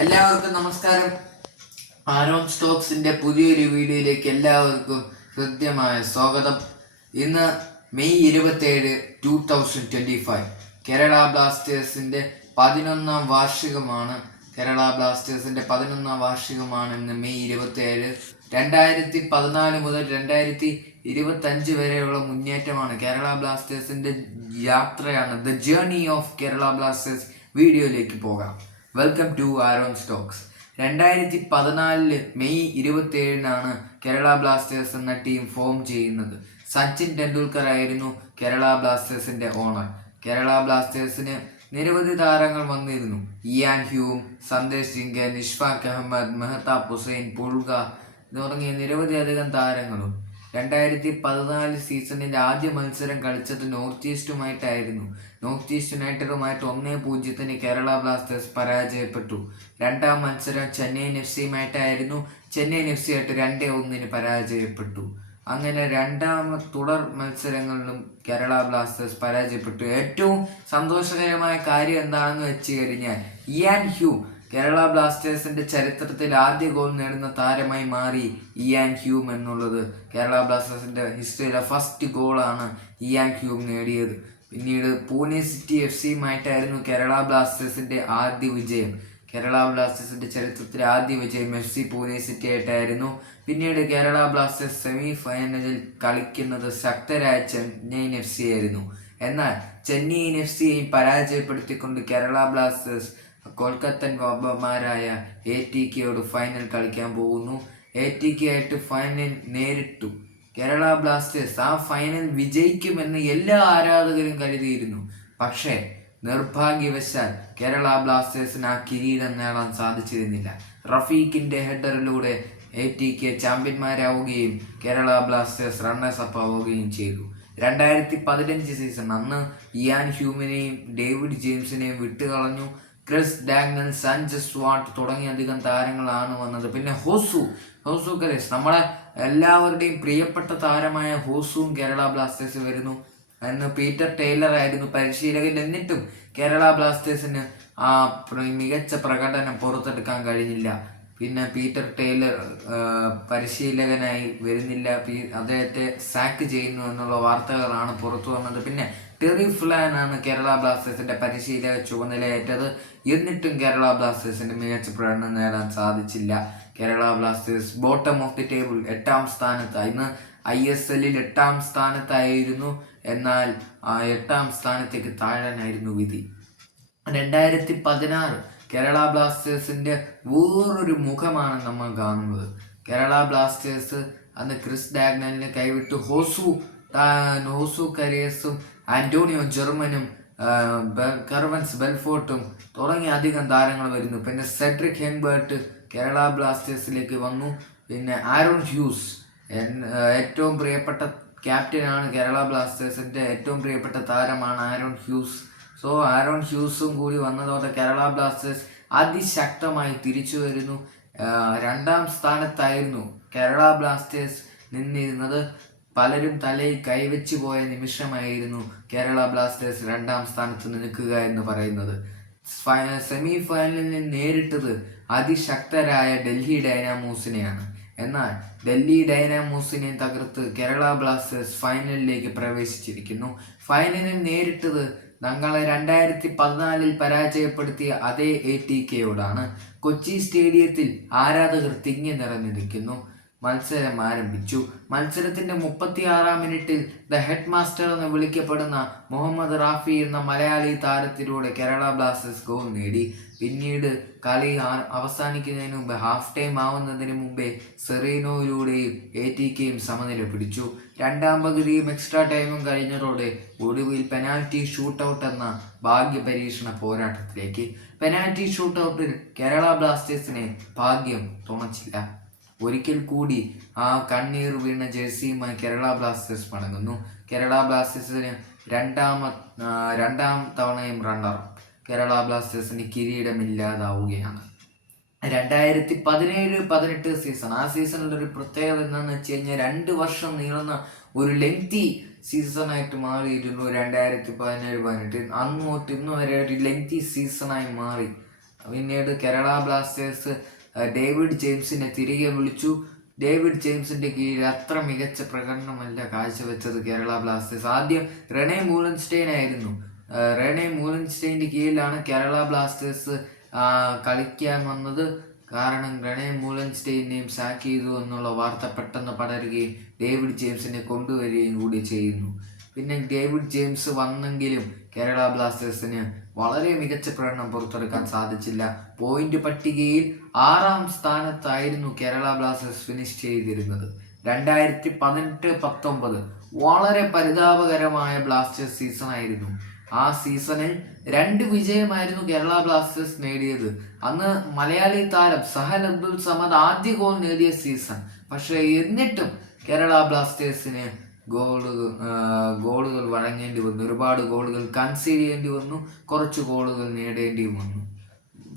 എല്ലാവർക്കും നമസ്കാരം. ആരോൺ സ്റ്റോക്സിന്റെ പുതിയൊരു വീഡിയോയിലേക്ക് എല്ലാവർക്കും ഹൃദ്യമായ സ്വാഗതം. ഇന്ന് മെയ് 27, 2025 കേരള ബ്ലാസ്റ്റേഴ്സിന്റെ 11ാം വാർഷികമാണ്. ഇന്ന് മെയ് 27. 2014 മുതൽ 2025 വരെയുള്ള മുന്നേറ്റമാണ്. കേരള ബ്ലാസ്റ്റേഴ്സിന്റെ യാത്രയാണ്. The journey of Kerala Blasters വീഡിയോയിലേക്ക് പോകാം. Welcome to Aaron Stokes. 2014 May 27 Kerala Blasters എന്ന ടീം ഫോം ചെയ്യുന്നത്. സച്ചിൻ ടെണ്ടുൽക്കർ ആയിരുന്നു കേരള ബ്ലാസ്റ്റേഴ്സിന്റെ ഓണർ. കേരള ബ്ലാസ്റ്റേഴ്സിന് നിരവധി താരങ്ങൾ വന്നിരുന്നു. Ian Hume, Sandesh Jhingan, Ishfaq Ahmed, Mehtab Hussain, Pulga തുടങ്ങിയ നിരവധി അധികം താരങ്ങളും. 2014 സീസണിന്റെ ആദ്യ മത്സരം കളിച്ചത് നോർത്ത് ഈസ്റ്റുമായിട്ടായിരുന്നു. നോർത്ത് ഈസ്റ്റ് യുണൈറ്റഡുമായിട്ട് 1-0 കേരള ബ്ലാസ്റ്റേഴ്സ് പരാജയപ്പെട്ടു. രണ്ടാം മത്സരം ചെന്നൈയിൻ എഫ്സിയുമായിട്ടായിരുന്നു. ചെന്നൈയിൻ എഫ്സി ആയിട്ട് 2-1 പരാജയപ്പെട്ടു. അങ്ങനെ തുടർ മത്സരങ്ങളിലും കേരള ബ്ലാസ്റ്റേഴ്സ് പരാജയപ്പെട്ടു. ഏറ്റവും സന്തോഷകരമായ കാര്യം എന്താണെന്ന് വെച്ച് കഴിഞ്ഞാൽ ഇയാൻ ഹ്യൂം കേരള ബ്ലാസ്റ്റേഴ്സിന്റെ ചരിത്രത്തിൽ ആദ്യ ഗോൾ നേടുന്ന താരമായി മാറി. ഇയാൻ ഹ്യൂം എന്നുള്ളത് കേരള ബ്ലാസ്റ്റേഴ്സിന്റെ ഹിസ്റ്ററിയിലെ ഫസ്റ്റ് ഗോളാണ് ഇയാൻ ഹ്യൂം നേടിയത്. പിന്നീട് പൂനെ സിറ്റി എഫ്സിയുമായിട്ടായിരുന്നു കേരള ബ്ലാസ്റ്റേഴ്സിന്റെ ആദ്യ വിജയം. കേരള ബ്ലാസ്റ്റേഴ്സിന്റെ ചരിത്രത്തിലെ ആദ്യ വിജയം എഫ്സി പൂനെ സിറ്റി ആയിട്ടായിരുന്നു. പിന്നീട് കേരള ബ്ലാസ്റ്റേഴ്സ് സെമി ഫൈനലിൽ കളിക്കുന്നത് ശക്തരായ ചെന്നൈയിൻ എഫ്സി ആയിരുന്നു. എന്നാൽ ചെന്നൈയിൻ എഫ്സിയെ പരാജയപ്പെടുത്തിക്കൊണ്ട് കേരള ബ്ലാസ്റ്റേഴ്സ് കൊൽക്കത്തൻ വമ്പന്മാരായ ATKയോട് ഫൈനൽ കളിക്കാൻ പോകുന്നു. ATK ആയിട്ട് ഫൈനൽ നേരിട്ടു. കേരള ബ്ലാസ്റ്റേഴ്സ് ആ ഫൈനൽ വിജയിക്കുമെന്ന് എല്ലാ ആരാധകരും കരുതിയിരുന്നു. പക്ഷേ നിർഭാഗ്യവശാൽ കേരള ബ്ലാസ്റ്റേഴ്സിന് ആ കിരീടം നേടാൻ സാധിച്ചിരുന്നില്ല. റഫീഖിന്റെ ഹെഡറിലൂടെ ATK ചാമ്പ്യന്മാരാവുകയും കേരള ബ്ലാസ്റ്റേഴ്സ് റണ്ണേഴ്സ് അപ്പ് ആവുകയും ചെയ്തു. 2015 സീസൺ അന്ന് ഇയാൻ ഹ്യൂമിനെയും ഡേവിഡ് ജെയിംസിനെയും വിട്ടുകളഞ്ഞു. ക്രിസ് ഡാഗ്നൽ, സാഞ്ചസ് വാട്ട് തുടങ്ങിയ അധികം താരങ്ങളാണ് വന്നത്. പിന്നെ ഹോസു കരേസ്, നമ്മളെ എല്ലാവരുടെയും പ്രിയപ്പെട്ട താരമായ ഹോസുവും കേരള ബ്ലാസ്റ്റേഴ്സ് വരുന്നു. അന്ന് പീറ്റർ ടൈലർ ആയിരുന്നു പരിശീലകൻ. എന്നിട്ടും കേരള ബ്ലാസ്റ്റേഴ്സിന് ആ മികച്ച പ്രകടനം പുറത്തെടുക്കാൻ കഴിഞ്ഞില്ല. പിന്നെ പീറ്റർ ടൈലർ പരിശീലകനായി വരുന്നില്ല, അദ്ദേഹത്തെ സാക്ക് ചെയ്യുന്നു എന്നുള്ള വാർത്തകളാണ് പുറത്തു വന്നത്. പിന്നെ ടെറി ഫ്ലാൻ ആണ് കേരള ബ്ലാസ്റ്റേഴ്സിന്റെ പരിശീലക ചുമതലയേറ്റത്. എന്നിട്ടും കേരള ബ്ലാസ്റ്റേഴ്സിന്റെ മികച്ച പ്രകടനം നേടാൻ സാധിച്ചില്ല. Kerala Blasters bottom of the table 8ാം സ്ഥാനത്തായി. ഇന്ന് ISLൽ 8ാം സ്ഥാനത്തായിരുന്നു. എന്നാൽ ആ 8ാം സ്ഥാനത്തേക്ക് താഴാനായിരുന്നു വിധി. 2016 കേരള ബ്ലാസ്റ്റേഴ്സിന്റെ വേറൊരു മുഖമാണ് നമ്മൾ കാണുന്നത്. കേരള ബ്ലാസ്റ്റേഴ്സ് അന്ന് ക്രിസ് ഡാഗ്നലിനെ കൈവിട്ടു. ഹോസു കരേസും ആന്റോണിയോ ജെർമനും കർവൻസ് ബെൽഫോർട്ടും തുടങ്ങിയ അധികം താരങ്ങൾ വരുന്നു. പിന്നെ സെഡ്രിക് ഹെങ്ബർട്ട് കേരള ബ്ലാസ്റ്റേഴ്സിലേക്ക് വന്നു. പിന്നെ ആരോൺ ഹ്യൂസ് ഏറ്റവും പ്രിയപ്പെട്ട ക്യാപ്റ്റനാണ്. കേരള ബ്ലാസ്റ്റേഴ്സിന്റെ ഏറ്റവും പ്രിയപ്പെട്ട താരമാണ് ആരോൺ ഹ്യൂസ്. സോ ആരോൺ ഹ്യൂസും കൂടി വന്നതോടെ കേരള ബ്ലാസ്റ്റേഴ്സ് അതിശക്തമായി തിരിച്ചു വരുന്നു. 2ാം സ്ഥാനത്തായിരുന്നു കേരള ബ്ലാസ്റ്റേഴ്സ് നിന്നിരുന്നത്. പലരും തലയിൽ കൈവച്ചു പോയ നിമിഷമായിരുന്നു കേരള ബ്ലാസ്റ്റേഴ്സ് 2ാം സ്ഥാനത്ത് നിൽക്കുക എന്ന് പറയുന്നത്. സെമി ഫൈനലിൽ നേരിട്ടത് അതിശക്തരായ ഡൽഹി ഡൈനാമോസിനെയാണ്. എന്നാൽ ഡൽഹി ഡൈനാമോസിനെ തകർത്ത് കേരള ബ്ലാസ്റ്റേഴ്സ് ഫൈനലിലേക്ക് പ്രവേശിച്ചിരിക്കുന്നു. ഫൈനലിൽ നേരിട്ടത് ഞങ്ങളെ 2014 പരാജയപ്പെടുത്തിയ അതേ ATKയോടാണ്. കൊച്ചി സ്റ്റേഡിയത്തിൽ ആരാധകർ തിങ്ങി നിറഞ്ഞിരിക്കുന്നു. മത്സരം ആരംഭിച്ചു. മത്സരത്തിന്റെ 36ാം മിനിറ്റിൽ ദ ഹെഡ് മാസ്റ്റർ എന്ന് വിളിക്കപ്പെടുന്ന മുഹമ്മദ് റാഫി എന്ന മലയാളി താരത്തിലൂടെ കേരള ബ്ലാസ്റ്റേഴ്സ് ഗോൾ നേടി. പിന്നീട് കളി അവസാനിക്കുന്നതിന് മുമ്പ്, ഹാഫ് ടൈം ആവുന്നതിന് മുമ്പേ സെറീനോയിലൂടെയും ATKയും സമനില പിടിച്ചു. 2ാം പകുതിയും എക്സ്ട്രാ ടൈമും കഴിഞ്ഞതോടെ ഒടുവിൽ പെനാൽറ്റി ഷൂട്ടൗട്ട് എന്ന ഭാഗ്യ പരീക്ഷണ പോരാട്ടത്തിലേക്ക്. പെനാൽറ്റി ഷൂട്ടൗട്ടിൽ കേരള ബ്ലാസ്റ്റേഴ്സിനെ ഭാഗ്യം തുണച്ചില്ല. ഒരിക്കൽ കൂടി ആ കണ്ണീർ വീണ ജേഴ്സിയുമായി കേരള ബ്ലാസ്റ്റേഴ്സ് മടങ്ങുന്നു. കേരള ബ്ലാസ്റ്റേഴ്സിന് രണ്ടാം തവണയും റണ്ണർ. കേരള ബ്ലാസ്റ്റേഴ്സിന് കിരീടമില്ലാതാവുകയാണ്. 2017-18 സീസൺ, ആ സീസണിൽ ഒരു പ്രത്യേകത എന്താണെന്ന് വെച്ച് കഴിഞ്ഞാൽ 2 വർഷം നീളുന്ന ഒരു ലെങ്തി സീസണായിട്ട് മാറിയിരുന്നു. 2017-18 അങ്ങോട്ട് ഇന്ന് വരെ ഒരു ലെങ്തി സീസണായി മാറി. പിന്നീട് കേരള ബ്ലാസ്റ്റേഴ്സ് ഡേവിഡ് ജെയിംസിനെ തിരികെ വിളിച്ചു. ഡേവിഡ് ജെയിംസിന്റെ കീഴിൽ അത്ര മികച്ച പ്രകടനമല്ല കാഴ്ചവെച്ചത് കേരള ബ്ലാസ്റ്റേഴ്സ്. ആദ്യം റെനെ മൂലൻസ്റ്റൈൻ ആയിരുന്നു. റെനെ മൂലൻസ്റ്റൈൻ്റെ കീഴിലാണ് കേരള ബ്ലാസ്റ്റേഴ്സ് കളിക്കാൻ വന്നത്. കാരണം റെനെ മൂലൻസ്റ്റൈനെയും സാക്ക് ചെയ്തു എന്നുള്ള വാർത്ത പെട്ടെന്ന് പടരുകയും ഡേവിഡ് ജെയിംസിനെ കൊണ്ടുവരികയും കൂടി ചെയ്യുന്നു. പിന്നെ ഡേവിഡ് ജെയിംസ് വന്നെങ്കിലും കേരള ബ്ലാസ്റ്റേഴ്സിന് വളരെ മികച്ച പ്രകടനം പുറത്തെടുക്കാൻ സാധിച്ചില്ല. പോയിന്റ് പട്ടികയിൽ 6ാം സ്ഥാനത്തായിരുന്നു കേരള ബ്ലാസ്റ്റേഴ്സ് ഫിനിഷ് ചെയ്തിരുന്നത്. 2018-19 വളരെ പരിതാപകരമായ ബ്ലാസ്റ്റേഴ്സ് സീസൺ ആയിരുന്നു. ആ സീസണിൽ 2 വിജയമായിരുന്നു കേരള ബ്ലാസ്റ്റേഴ്സ് നേടിയത്. അന്ന് മലയാളി താരം സഹൽ അബ്ദുൾ സമദ് ആദ്യ ഗോൾ നേടിയ സീസൺ. പക്ഷേ എന്നിട്ടും കേരള ബ്ലാസ്റ്റേഴ്സിന് ഗോളുകൾ വഴങ്ങേണ്ടി വന്നു. ഒരുപാട് ഗോളുകൾ കൺസീഡ് ചെയ്യേണ്ടി വന്നു, കുറച്ച് ഗോളുകൾ നേടേണ്ടിയും വന്നു.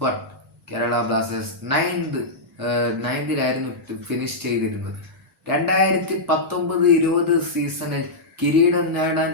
But Kerala Blasters 9th finish ചെയ്തിരുന്നത്. 2019-20 സീസണിൽ കിരീടം നേടാൻ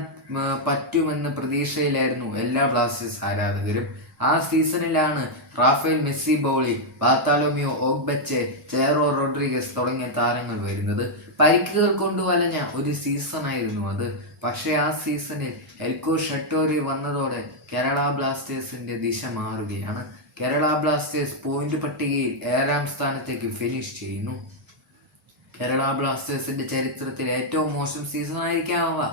പറ്റുമെന്ന പ്രതീക്ഷയിലായിരുന്നു എല്ലാ ബ്ലാസ്റ്റേഴ്സ് ആരാധകരും. ആ സീസണിലാണ് Rafael Messi Bouli, Bartholomew Ogbeche, Jairo Rodrigues തുടങ്ങിയ താരങ്ങൾ വരുന്നത്. പരിക്കുകൾ കൊണ്ട് വലഞ്ഞ ഒരു സീസണായിരുന്നു അത്. പക്ഷേ ആ സീസണിൽ എൽക്കോ ഷട്ടോരി വന്നതോടെ കേരള ബ്ലാസ്റ്റേഴ്സിന്റെ ദിശ മാറുകയാണ്. കേരള ബ്ലാസ്റ്റേഴ്സ് പോയിന്റ് പട്ടികയിൽ 7ാം സ്ഥാനത്തേക്ക് ഫിനിഷ് ചെയ്യുന്നു. കേരള ബ്ലാസ്റ്റേഴ്സിന്റെ ചരിത്രത്തിൽ ഏറ്റവും മോശം സീസൺ ആയിരിക്കാവുക.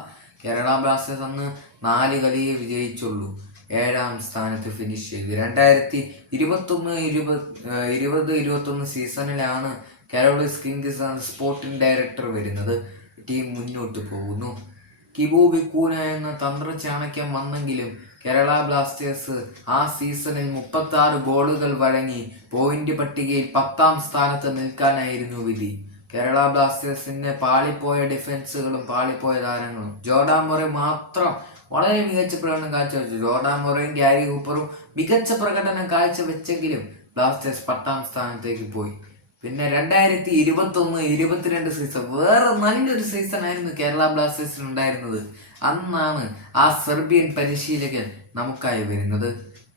കേരള ബ്ലാസ്റ്റേഴ്സ് അന്ന് 4 കളിയെ വിജയിച്ചുള്ളൂ, 7ാം സ്ഥാനത്ത് ഫിനിഷ് ചെയ്തു. 2021 സീസണിലാണ് കാരോളിസ് കിങ്സ് സ്പോർട്ടിംഗ് ഡയറക്ടർ വരുന്നത്. ടീം മുന്നോട്ട് പോകുന്നു. കിബു വിക്കൂന എന്ന തന്ത്രചാണക്യം വന്നെങ്കിലും കേരള ബ്ലാസ്റ്റേഴ്സ് ആ സീസണിൽ 36 ഗോളുകൾ വഴങ്ങി പോയിന്റ് പട്ടികയിൽ 10ാം സ്ഥാനത്ത് നിൽക്കാനായിരുന്നു വിധി. കേരള ബ്ലാസ്റ്റേഴ്സിന്റെ പാളിപ്പോയ ഡിഫൻസുകളും പാളിപ്പോയ താരങ്ങളും. ജോർഡാൻ മൊറേ മാത്രം വളരെ മികച്ച പ്രകടനം കാഴ്ചവെച്ചു. ജോർഡാൻ മൊറേയും ഗ്യാരി ഹൂപ്പറും മികച്ച പ്രകടനം കാഴ്ചവെച്ചെങ്കിലും ബ്ലാസ്റ്റേഴ്സ് 10ാം സ്ഥാനത്തേക്ക് പോയി. പിന്നെ 2021-22 സീസൺ വേറെ നല്ലൊരു സീസൺ ആയിരുന്നു കേരള ബ്ലാസ്റ്റേഴ്സിന് ഉണ്ടായിരുന്നത്. അന്നാണ് ആ സെർബിയൻ പരിശീലകൻ നമുക്കായി വരുന്നത്.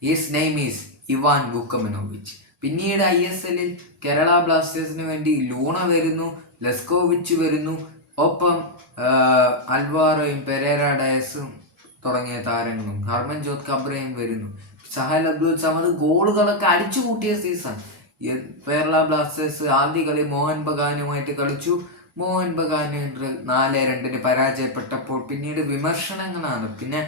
His name is Ivan Vukomanovic. പിന്നീട് ISLൽ കേരള ബ്ലാസ്റ്റേഴ്സിന് വേണ്ടി ലൂണ വരുന്നു, ലെസ്കോവിച്ച് വരുന്നു, ഒപ്പം അൽവാറോയും പെരേര ഡയസും തുടങ്ങിയ താരങ്ങളും, ഹർമൻജോത് കബ്രയും വരുന്നു. സഹൽ അബ്ദുൾ സമദ് ഗോളുകളൊക്കെ അടിച്ചു കൂട്ടിയ സീസൺ. കേരള ബ്ലാസ്റ്റേഴ്സ് ആദ്യ കളി മോഹൻ ബഗാനുമായിട്ട് കളിച്ചു. മോഹൻ ബഗാന് 4-2 പരാജയപ്പെട്ടപ്പോൾ പിന്നീട് വിമർശനങ്ങളാണ്. പിന്നെ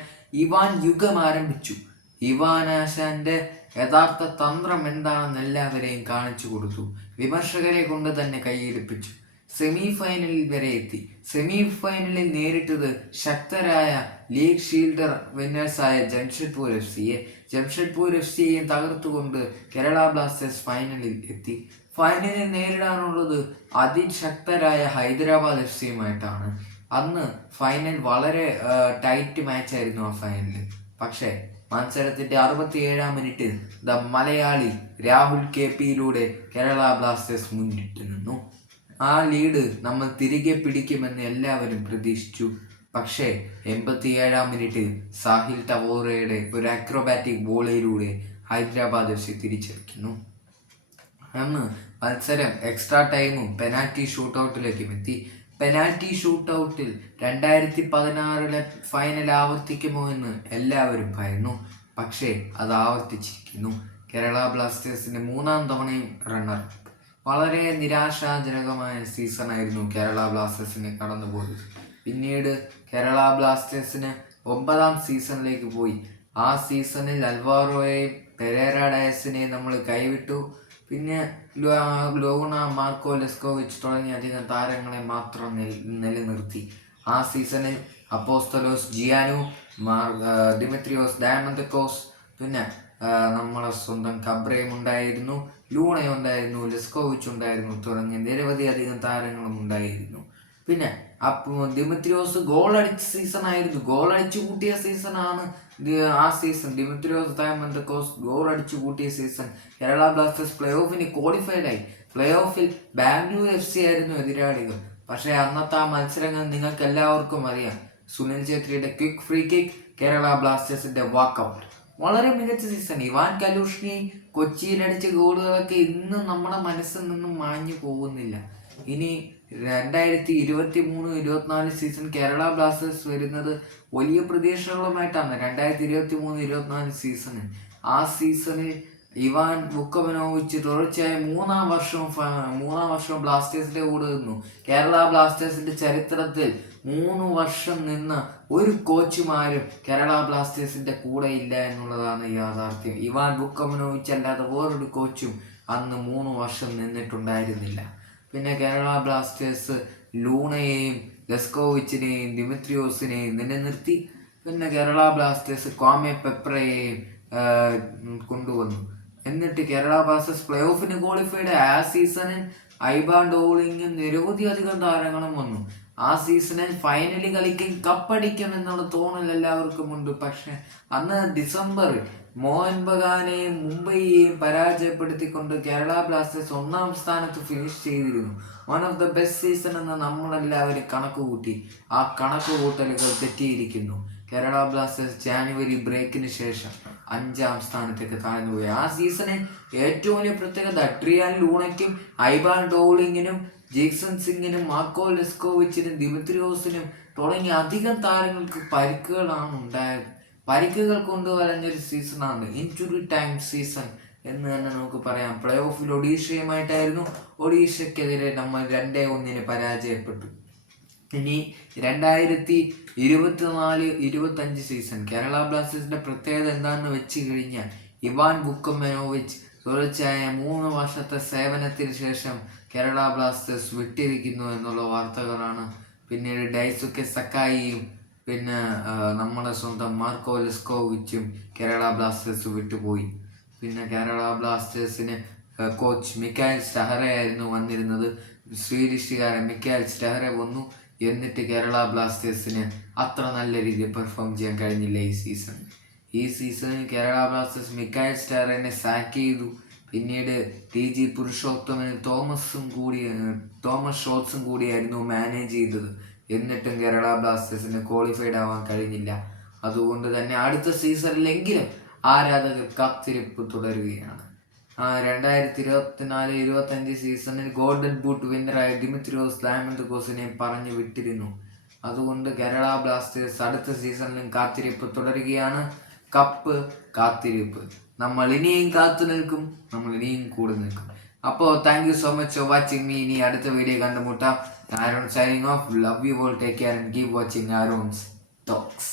ഇവാൻ യുഗം ആരംഭിച്ചു. ഇവാൻ ആശാന്റെ യഥാർത്ഥ തന്ത്രം എന്താണെന്ന് എല്ലാവരെയും കാണിച്ചു കൊടുത്തു. വിമർശകരെ കൊണ്ട് തന്നെ കൈയെടുപ്പിച്ചു. സെമി ഫൈനലിൽ വരെ എത്തി. സെമി ഫൈനലിൽ നേരിട്ടത് ശക്തരായ ലീഗ് ഷീൽഡർ വിന്നേഴ്സായ ജംഷഡ്പൂർ എഫ് സിയെയും തകർത്തുകൊണ്ട് കേരള ബ്ലാസ്റ്റേഴ്സ് ഫൈനലിൽ എത്തി. ഫൈനലിൽ നേരിടാനുള്ളത് അതിശക്തരായ ഹൈദരാബാദ് FC-യുമായിട്ടാണ്. അന്ന് ഫൈനൽ വളരെ ടൈറ്റ് മാച്ചായിരുന്നു ആ ഫൈനലിൽ. പക്ഷേ മത്സരത്തിന്റെ 67ാം മിനിറ്റിൽ ദ മലയാളി രാഹുൽ KP-യിലൂടെ കേരള ബ്ലാസ്റ്റേഴ്സ് മുന്നിട്ട് നിന്നു. ആ ലീഡ് നമ്മൾ തിരികെ പിടിക്കുമെന്ന് എല്ലാവരും പ്രതീക്ഷിച്ചു. പക്ഷേ 87ാം മിനിറ്റിൽ സാഹിൽ ടവോറയുടെ ഒരു അക്രോബാറ്റിക് വോളിയിലൂടെ ഹൈദരാബാദ് FC തിരിച്ചടിക്കുന്നു. അന്ന് മത്സരം എക്സ്ട്രാ ടൈമും പെനാൽറ്റി ഷൂട്ടൗട്ടിലേക്കും എത്തി. പെനാൽറ്റി ഷൂട്ടൗട്ടിൽ 2016 ഫൈനൽ ആവർത്തിക്കുമോ എന്ന് എല്ലാവരും ഭയന്നു. പക്ഷേ അത് ആവർത്തിച്ചിരിക്കുന്നു. കേരള ബ്ലാസ്റ്റേഴ്സിന്റെ 3ാം തവണയും റണ്ണർ. വളരെ നിരാശാജനകമായ സീസണായിരുന്നു കേരള ബ്ലാസ്റ്റേഴ്സിന് കടന്നുപോയത്. പിന്നീട് കേരള ബ്ലാസ്റ്റേഴ്സിന് 9ാം സീസണിലേക്ക് പോയി. ആ സീസണിൽ അൽവാറോയെയും പെരേര ഡയസിനെയും നമ്മൾ കൈവിട്ടു. പിന്നെ ലൂണ, മാർക്കോ ലെസ്കോവിച്ച് തുടങ്ങിയ അധികം താരങ്ങളെ മാത്രം നിലനിർത്തി. ആ സീസണിൽ അപ്പോസ്തലോസ് ജിയാനു, ഡിമിത്രിയോസ് ഡയമന്തക്കോസ്, പിന്നെ നമ്മളെ സ്വന്തം കബ്രയും ഉണ്ടായിരുന്നു, ലൂണയുണ്ടായിരുന്നു, ലെസ്കോവിച്ച് ഉണ്ടായിരുന്നു തുടങ്ങിയ നിരവധി അധികം താരങ്ങളും ഉണ്ടായിരുന്നു. പിന്നെ ഡിമിത്രിയോസ് ഗോളടിച്ച സീസണായിരുന്നു. ഗോളടിച്ചു കൂട്ടിയ സീസണാണ് ആ സീസൺ. ഡിമിത്രിയോസ് ഡയമന്തക്കോസ് ഗോളടിച്ചു കൂട്ടിയ സീസൺ. കേരള ബ്ലാസ്റ്റേഴ്സ് പ്ലേ ഓഫിന് ക്വാളിഫൈഡ് ആയി. പ്ലേ ഓഫിൽ ബാംഗ്ലൂർ FC ആയിരുന്നു എതിരാളികൾ. പക്ഷേ അന്നത്തെ ആ മത്സരങ്ങൾ നിങ്ങൾക്ക് എല്ലാവർക്കും അറിയാം. സുനിൽ ഛേത്രിയുടെ ക്വിക്ക് ഫ്രീ കിക്ക്, കേരള ബ്ലാസ്റ്റേഴ്സിന്റെ വാക്കൗട്ട്. വളരെ മികച്ച സീസൺ. ഇവാൻ കലൂഷ്നി കൊച്ചിയിലടിച്ച ഗോളുകളൊക്കെ ഇന്നും നമ്മുടെ മനസ്സിൽ നിന്നും മാഞ്ഞു പോകുന്നില്ല. ഇനി 2023-24 സീസൺ കേരള ബ്ലാസ്റ്റേഴ്സ് വരുന്നത് വലിയ പ്രതീക്ഷകളുമായിട്ടാണ്. 2023-24 സീസണിൽ ഇവാൻ വുക്കോമനോവിച്ച് തുടർച്ചയായ മൂന്നാം വർഷവും ബ്ലാസ്റ്റേഴ്സിന്റെ കൂടെ നിന്നു. കേരള ബ്ലാസ്റ്റേഴ്സിന്റെ ചരിത്രത്തിൽ 3 വർഷം നിന്ന് ഒരു കോച്ചുമാരും കേരള ബ്ലാസ്റ്റേഴ്സിന്റെ കൂടെ ഇല്ല എന്നുള്ളതാണ് യാഥാർത്ഥ്യം. ഇവാൻ വുക്കോമനോവിച്ച് അല്ലാതെ വേറൊരു കോച്ചും അന്ന് 3 വർഷം നിന്നിട്ടുണ്ടായിരുന്നില്ല. പിന്നെ കേരള ബ്ലാസ്റ്റേഴ്സ് ലൂണയെയും ലെസ്കോവിച്ചിനെയും ദിമിത്രിയോസിനെയും നിലനിർത്തി. പിന്നെ കേരള ബ്ലാസ്റ്റേഴ്സ് ക്വാമെ പെപ്രയെയും കൊണ്ടുവന്നു. എന്നിട്ട് കേരള ബ്ലാസ്റ്റേഴ്സ് പ്ലേ ഓഫിന് ക്വാളിഫൈഡ്. ആ സീസണിൽ ഐബാൻ ഡോളിങ്ങും നിരവധി അധികം താരങ്ങളും വന്നു. ആ സീസണിൽ ഫൈനലി കളിക്കും, കപ്പടിക്കും എന്നുള്ള തോന്നൽ എല്ലാവർക്കും ഉണ്ട്. പക്ഷെ അന്ന് ഡിസംബറിൽ മോഹൻ ബഗാനെയും മുംബൈയെയും പരാജയപ്പെടുത്തിക്കൊണ്ട് കേരള ബ്ലാസ്റ്റേഴ്സ് 1-ാം സ്ഥാനത്ത് ഫിനിഷ് ചെയ്തിരുന്നു. One of the best season എന്ന് നമ്മളെല്ലാവരും കണക്ക് കൂട്ടി. ആ കണക്ക് കൂട്ടലുകൾ തെറ്റിയിരിക്കുന്നു. കേരള ബ്ലാസ്റ്റേഴ്സ് ജാനുവരി ബ്രേക്കിന് ശേഷം 5-ാം സ്ഥാനത്തേക്ക് താഴ്ന്നുപോയി. ആ സീസണിൽ ഏറ്റവും വലിയ പ്രത്യേകത അഡ്രിയാൻ ലൂണയ്ക്കും ഐബാൻ ഡോളിങ്ങിനും ജേക്സൺ സിംഗിനും മാർക്കോ ലെസ്കോവിച്ചിനും ദിമിത്രിയോസിനും തുടങ്ങിയ അധികം താരങ്ങൾക്ക് പരിക്കുകളാണ് ഉണ്ടായത്. പരിക്കുകൾ കൊണ്ട് വലഞ്ഞൊരു സീസണാണ് ഇൻജുറി ടൈം സീസൺ എന്ന് തന്നെ നമുക്ക് പറയാം. പ്ലേ ഓഫിൽ ഒഡീഷയുമായിട്ടായിരുന്നു. ഒഡീഷയ്ക്കെതിരെ നമ്മൾ 2-1 പരാജയപ്പെട്ടു. ഇനി 2024-25 സീസൺ കേരള ബ്ലാസ്റ്റേഴ്സിന്റെ പ്രത്യേകത എന്താണെന്ന് വെച്ച് കഴിഞ്ഞാൽ ഇവാൻ വുക്കോമനോവിച്ച് തുടർച്ചയായ 3 വർഷത്തെ സേവനത്തിന് ശേഷം കേരള ബ്ലാസ്റ്റേഴ്സ് വിട്ടിരിക്കുന്നു എന്നുള്ള വാർത്തകളാണ്. പിന്നീട് ഡൈസുക്കെ സക്കായിയും പിന്നെ നമ്മുടെ സ്വന്തം മാർക്കോ ലെസ്കോവിച്ചും കേരള ബ്ലാസ്റ്റേഴ്സ് വിട്ടുപോയി. പിന്നെ കേരള ബ്ലാസ്റ്റേഴ്സിന് കോച്ച് മിക്കായൽ സ്റ്റഹറെ ആയിരുന്നു വന്നിരുന്നത്. സ്വീഡിഷുകാരൻ മിക്കായൽ സ്റ്റഹറെ വന്നു. എന്നിട്ട് കേരള ബ്ലാസ്റ്റേഴ്സിന് അത്ര നല്ല രീതിയിൽ പെർഫോം ചെയ്യാൻ കഴിഞ്ഞില്ല ഈ സീസണിൽ കേരള ബ്ലാസ്റ്റേഴ്സ് മിക്കായൽ സ്റ്റഹറിനെ സാക്ക് ചെയ്തു. പിന്നീട് TG പുരുഷോത്തമനും തോമസ് ഷോട്ട്സും കൂടിയായിരുന്നു മാനേജ് ചെയ്തത്. എന്നിട്ടും കേരള ബ്ലാസ്റ്റേഴ്സിന് ക്വാളിഫൈഡ് ആവാൻ കഴിഞ്ഞില്ല. അതുകൊണ്ട് തന്നെ അടുത്ത സീസണിലെങ്കിലും ആരാധകർ കാത്തിരിപ്പ് തുടരുകയാണ്. 2024-25 സീസണിൽ ഗോൾഡൻ ബൂട്ട് വിന്നറായ ദിമിത്രിയോസ് ഡയമണ്ടോസിനെ പറഞ്ഞു വിട്ടിരുന്നു. അതുകൊണ്ട് കേരള ബ്ലാസ്റ്റേഴ്സ് അടുത്ത സീസണിലും കാത്തിരിപ്പ് തുടരുകയാണ്. കപ്പ് കാത്തിരിപ്പ്. നമ്മൾ ഇനിയും കാത്തു നിൽക്കും, നമ്മൾ ഇനിയും കൂടെ നിൽക്കും. അപ്പോൾ thank you so much for watching me. ഇനി അടുത്ത വീഡിയോ കണ്ടുമുട്ടാം. Aaron signing off. Love you all. Take care and keep watching Aaron's talks.